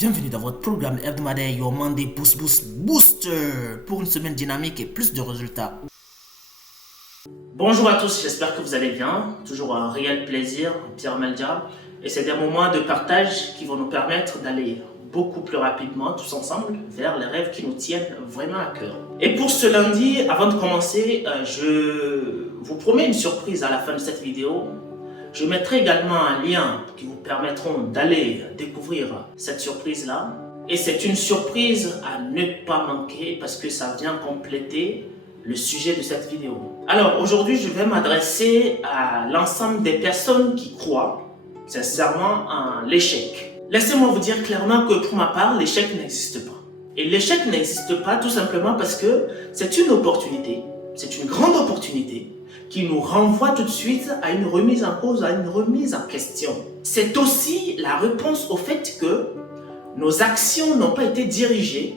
Bienvenue dans votre programme hebdomadaire Your Monday Boost Boost Booster pour une semaine dynamique et plus de résultats. Bonjour à tous, j'espère que vous allez bien. Toujours un réel plaisir, Pierre Meldia. Et c'est des moments de partage qui vont nous permettre d'aller beaucoup plus rapidement, tous ensemble, vers les rêves qui nous tiennent vraiment à cœur. Et pour ce lundi, avant de commencer, je vous promets une surprise à la fin de cette vidéo. Je mettrai également un lien qui vous permettront d'aller découvrir cette surprise-là. Et c'est une surprise à ne pas manquer parce que ça vient compléter le sujet de cette vidéo. Alors aujourd'hui, je vais m'adresser à l'ensemble des personnes qui croient sincèrement en l'échec. Laissez-moi vous dire clairement que pour ma part, l'échec n'existe pas. Et l'échec n'existe pas tout simplement parce que c'est une opportunité, c'est une grande opportunité qui nous renvoie tout de suite à une remise en cause, à une remise en question. C'est aussi la réponse au fait que nos actions n'ont pas été dirigées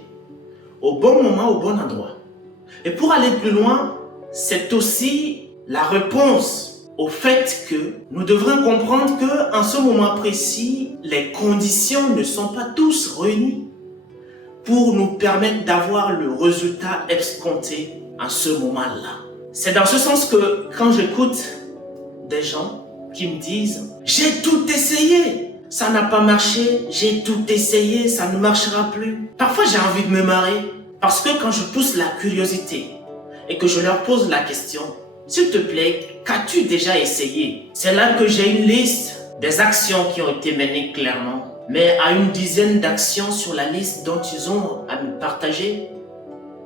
au bon moment, au bon endroit. Et pour aller plus loin, c'est aussi la réponse au fait que nous devrons comprendre qu'en ce moment précis, les conditions ne sont pas tous réunies pour nous permettre d'avoir le résultat escompté en ce moment-là. C'est dans ce sens que quand j'écoute des gens qui me disent « J'ai tout essayé, ça n'a pas marché, j'ai tout essayé, ça ne marchera plus ». Parfois j'ai envie de me marrer parce que quand je pousse la curiosité et que je leur pose la question « S'il te plaît, qu'as-tu déjà essayé ?» C'est là que j'ai une liste des actions qui ont été menées clairement. Mais à une dizaine d'actions sur la liste dont ils ont à me partager,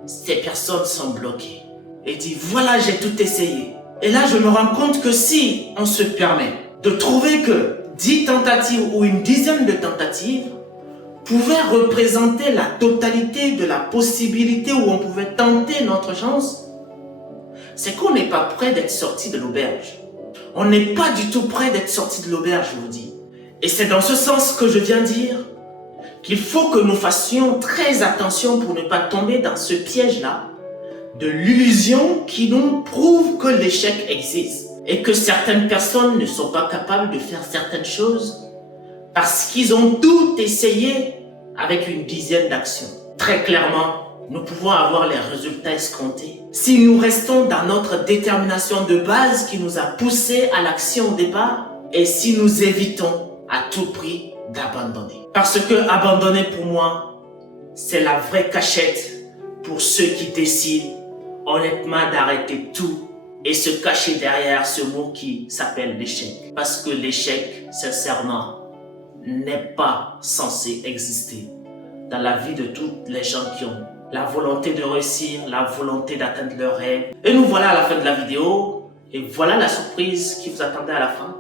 ces personnes sont bloquées. Et dit voilà, j'ai tout essayé. Et là, je me rends compte que si on se permet de trouver que 10 tentatives ou une dizaine de tentatives pouvaient représenter la totalité de la possibilité où on pouvait tenter notre chance, c'est qu'on n'est pas prêt d'être sorti de l'auberge. On n'est pas du tout prêt d'être sorti de l'auberge, je vous dis. Et c'est dans ce sens que je viens dire qu'il faut que nous fassions très attention pour ne pas tomber dans ce piège-là de l'illusion qui nous prouve que l'échec existe et que certaines personnes ne sont pas capables de faire certaines choses parce qu'ils ont tout essayé avec une dizaine d'actions. Très clairement, nous pouvons avoir les résultats escomptés si nous restons dans notre détermination de base qui nous a poussés à l'action au départ et si nous évitons à tout prix d'abandonner. Parce que abandonner pour moi, c'est la vraie cachette pour ceux qui décident honnêtement d'arrêter tout et se cacher derrière ce mot qui s'appelle l'échec. Parce que l'échec, sincèrement, n'est pas censé exister dans la vie de toutes les gens qui ont la volonté de réussir, la volonté d'atteindre leurs rêves. Et nous voilà à la fin de la vidéo et voilà la surprise qui vous attendait à la fin.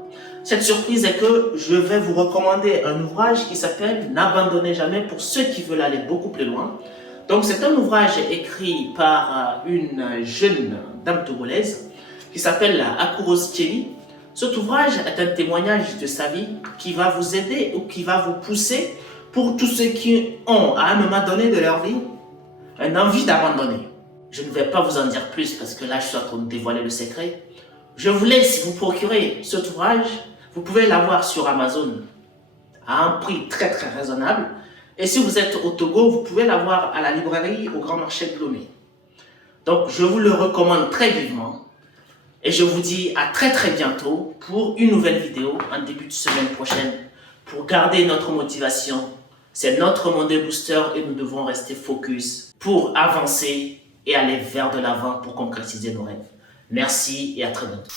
Cette surprise est que je vais vous recommander un ouvrage qui s'appelle « N'abandonnez jamais » pour ceux qui veulent aller beaucoup plus loin. Donc c'est un ouvrage écrit par une jeune dame togolaise qui s'appelle Akuros Thierry. Cet ouvrage est un témoignage de sa vie qui va vous aider ou qui va vous pousser pour tous ceux qui ont à un moment donné de leur vie une envie d'abandonner. Je ne vais pas vous en dire plus parce que là je suis en train de dévoiler le secret. Je vous laisse vous procurer cet ouvrage. Vous pouvez l'avoir sur Amazon à un prix très raisonnable. Et si vous êtes au Togo, vous pouvez l'avoir à la librairie au Grand Marché de Lomé. Donc, je vous le recommande très vivement. Et je vous dis à très bientôt pour une nouvelle vidéo en début de semaine prochaine. Pour garder notre motivation, c'est notre Monday Booster et nous devons rester focus pour avancer et aller vers de l'avant pour concrétiser nos rêves. Merci et à très bientôt.